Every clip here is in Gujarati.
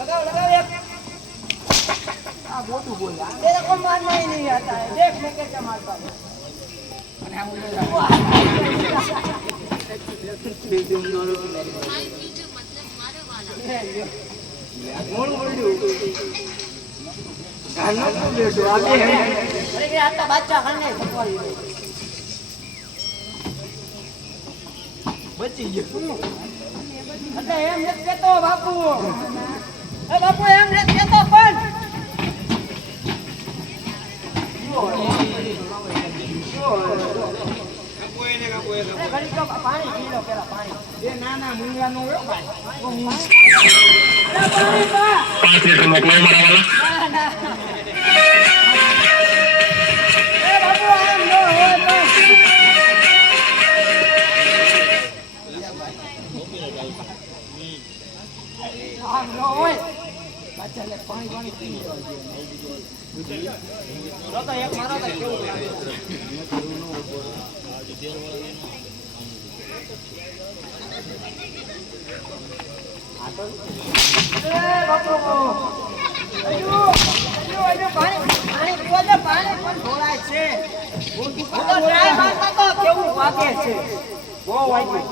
लगाओ लगाओ एक आ मोटू बोल तेरे को मारना ही नहीं आता है देख मैं कैसे मारता हूं અને આ ઉડે બીજું નોરો બીજું મતલબ મારો વાલા મોળ મોળ્યું ગાનો તો બેઠો આગે હે અરે કે આતા બાદશાહ ખાને પકવાડી બચી ગયો એટલે એમ નથી કેતો બાપુ એ બાપુ એમ નથી કેતો પણ પાણી પી લો પેલા પાણી એ નાના મુંગા નો હોય પાણી 5 લીટર મોકલો મારા વાલા ના એ બાપુ આમ નો હોય આમ નો હોય બાચાલે પાણી પી લો તો એક મારો તો કેવું લાગે બાપુ પાણી પીવો તો પાણી પણ ઢોળાય છે ટ્રાય મારતા તો કેવું વાગે છે બહુ વાગ્યું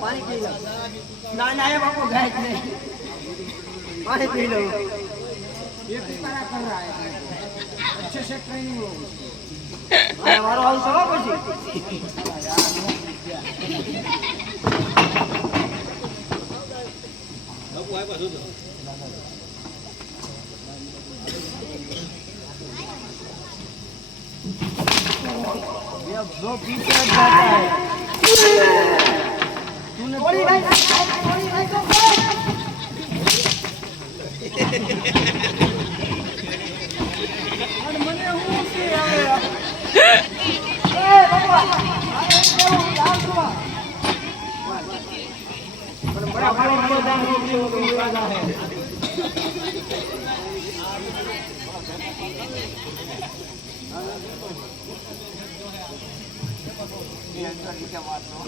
પાણી પી લો ના ના એ બાપુ ગાય નહીં પાણી પી લો ये कितना कर रहा है अच्छे से ट्रेनिंग हो हमारा हाल चलो પછી બાપુ આ બાજુ તો ये जो पीछे जाता है तूने गोली भाई तो મને હું કે આવે એ બાબા આ કેવું જાવ છો પણ બડા ભાઈ મને દાન રોક્યો તો વાગા હે ये अंदर क्या बात हो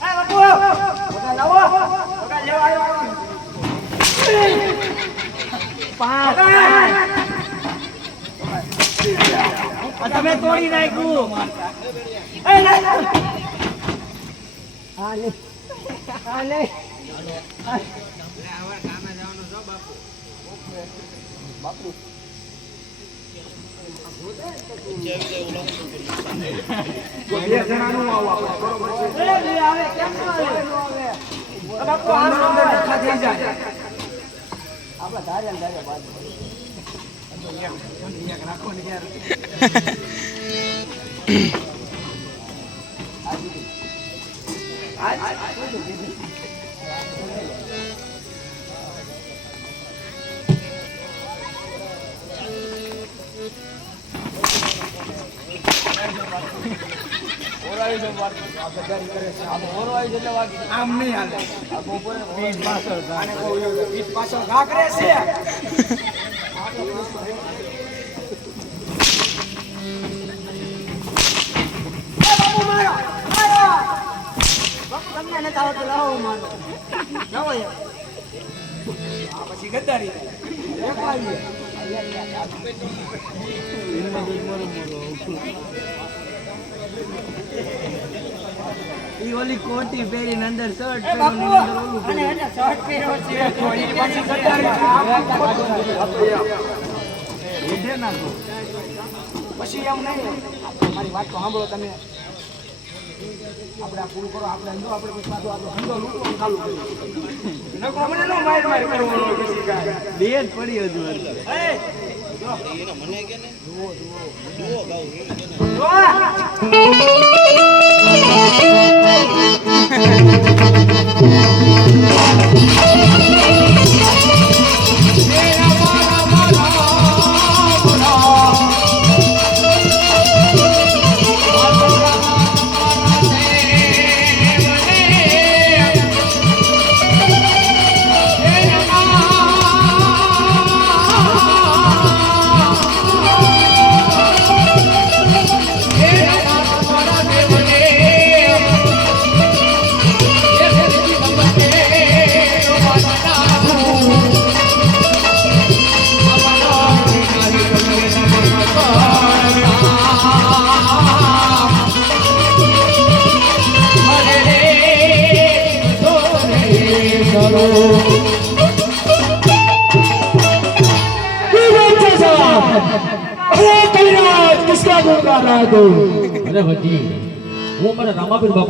ए बाबू ओका लाવો ઓકા લેવા આવ્યો પાંચ તમે તોડી નાખ્યું એ ના હા લે આવા કામે જવાનું છો બાપુ બાપુ બે જણાનું આવો આપણે બરોબર છે એ લે આવે કેમ ન આવે બાપુ અંદર ડખા થઈ જાય આપડા ધાર્યા બાજુ એક રાખો ને યાર આજ ઓરાઈ જો વાત આપણે ગાડી કરે છે આ ઓરાઈ જેટલે વાગી આમ નહીં હાલે આ બપોરે 20 પાછળ આને કોઈ 20 પાછળ ઘા કરે છે બાપુ મારો બાપુ તમને ન તાવ તો લાવો મારો લાવો યાર આ પછી ગદ્દારી એક આવી ઈ ઓલી કોટી પહેરીને અંદર શર્ટ પહેરીને અંદર ઓલું અને એને શર્ટ પહેર્યો છે કોઈ પાછી ગદ્દારી એડે નાખો પછી એમ નહીં મારી વાત તો સાંભળો તમે આપણે પૂરું કરો આપણે અંદો આપણે કોઈ પાછો આપણો ધંધો લૂંટવો ચાલુ કરી નકો મને નો માર કરવાનો પછી કાય બે જ પડી હજુ એ જો એને મને કે ને જુઓ ગાઉ अरे कविराज किसका गुण गा रहा है तू? अरे भजी वो मेरा रामापीर बाबा